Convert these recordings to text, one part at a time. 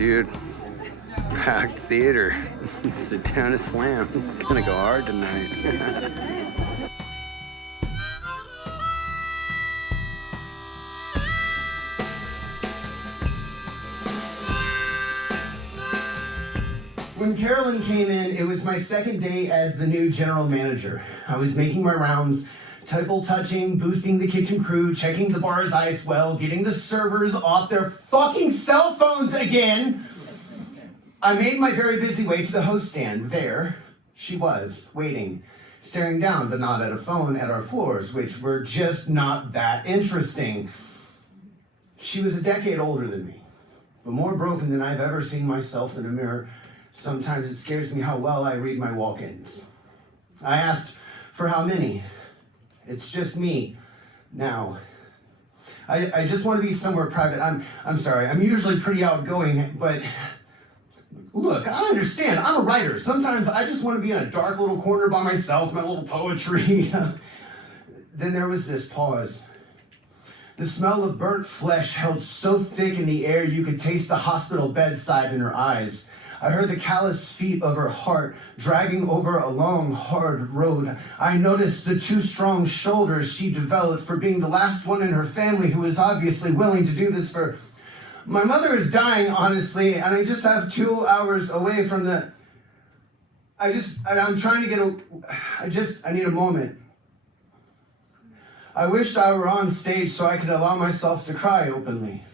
Dude, packed theater. Sedona Slam. It's gonna go hard tonight. When Carolyn came in, it was my second day as the new general manager. I was making my rounds, table touching, boosting the kitchen crew, checking the bar's ice well, getting the servers off their fucking cell phones again. I made my very busy way to the host stand. There she was, waiting, staring down but not at a phone at our floors, which were just not that interesting. She was a decade older than me, but more broken than I've ever seen myself in a mirror. Sometimes it scares me how well I read my walk-ins. I asked for how many. It's just me now. I just want to be somewhere private. I'm sorry. I'm usually pretty outgoing, but look, I understand. I'm a writer. Sometimes I just want to be in a dark little corner by myself, my little poetry. Then there was this pause. The smell of burnt flesh held so thick in the air you could taste the hospital bedside in her eyes. I heard the calloused feet of her heart dragging over a long, hard road. I noticed the two strong shoulders she developed for being the last one in her family who is obviously willing to do this for... My mother is dying, honestly, and I just have 2 hours away from the... I'm trying to get I need a moment. I wished I were on stage so I could allow myself to cry openly.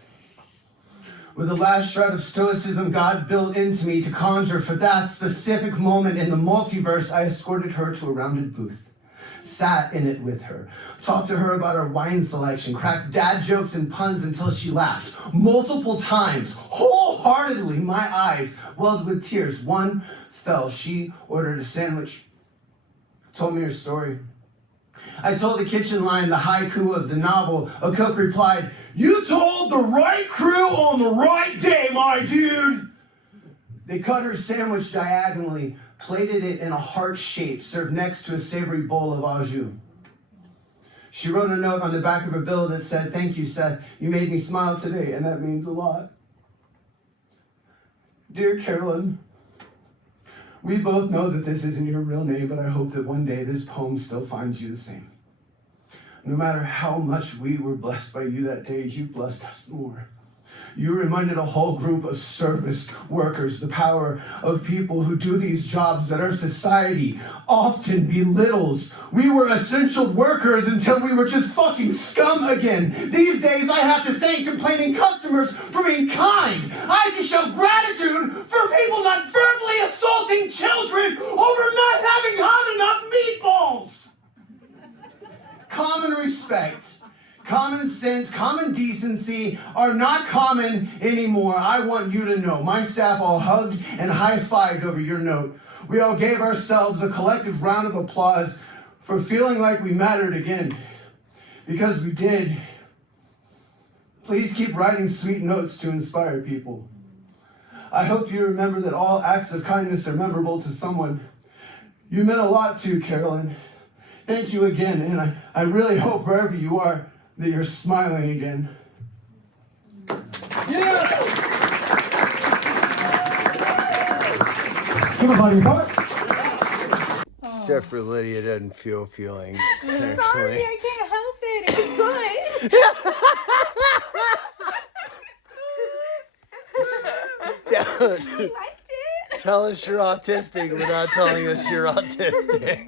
With the last shred of stoicism God built into me to conjure for that specific moment in the multiverse, I escorted her to a rounded booth, sat in it with her, talked to her about her wine selection, cracked dad jokes and puns until she laughed multiple times, wholeheartedly. My eyes welled with tears. One fell. She ordered a sandwich, told me her story. I told the kitchen line the haiku of the novel. A cook replied, "You told the right crew on the right day, my dude." They cut her sandwich diagonally, plated it in a heart shape, served next to a savory bowl of au jus. She wrote a note on the back of her bill that said, "Thank you, Seth. You made me smile today, and that means a lot." Dear Carolyn, we both know that this isn't your real name, but I hope that one day this poem still finds you the same. No matter how much we were blessed by you that day, you blessed us more. You reminded a whole group of service workers the power of people who do these jobs that our society often belittles. We were essential workers until we were just fucking scum again. These days I have to thank complaining customers for being kind. I have to show gratitude for people not verbally assaulting children over not having hot enough meatballs. Common respect, common sense, common decency are not common anymore. I want you to know. My staff all hugged and high-fived over your note. We all gave ourselves a collective round of applause for feeling like we mattered again. Because we did. Please keep writing sweet notes to inspire people. I hope you remember that all acts of kindness are memorable to someone. You meant a lot to Carolyn. Thank you again, and I really hope wherever you are that you're smiling again. Yeah! Give a body part. Except for Lydia doesn't feel feelings, actually. Sorry, I can't help it. It was good. You liked it? Tell us you're autistic without telling us you're autistic.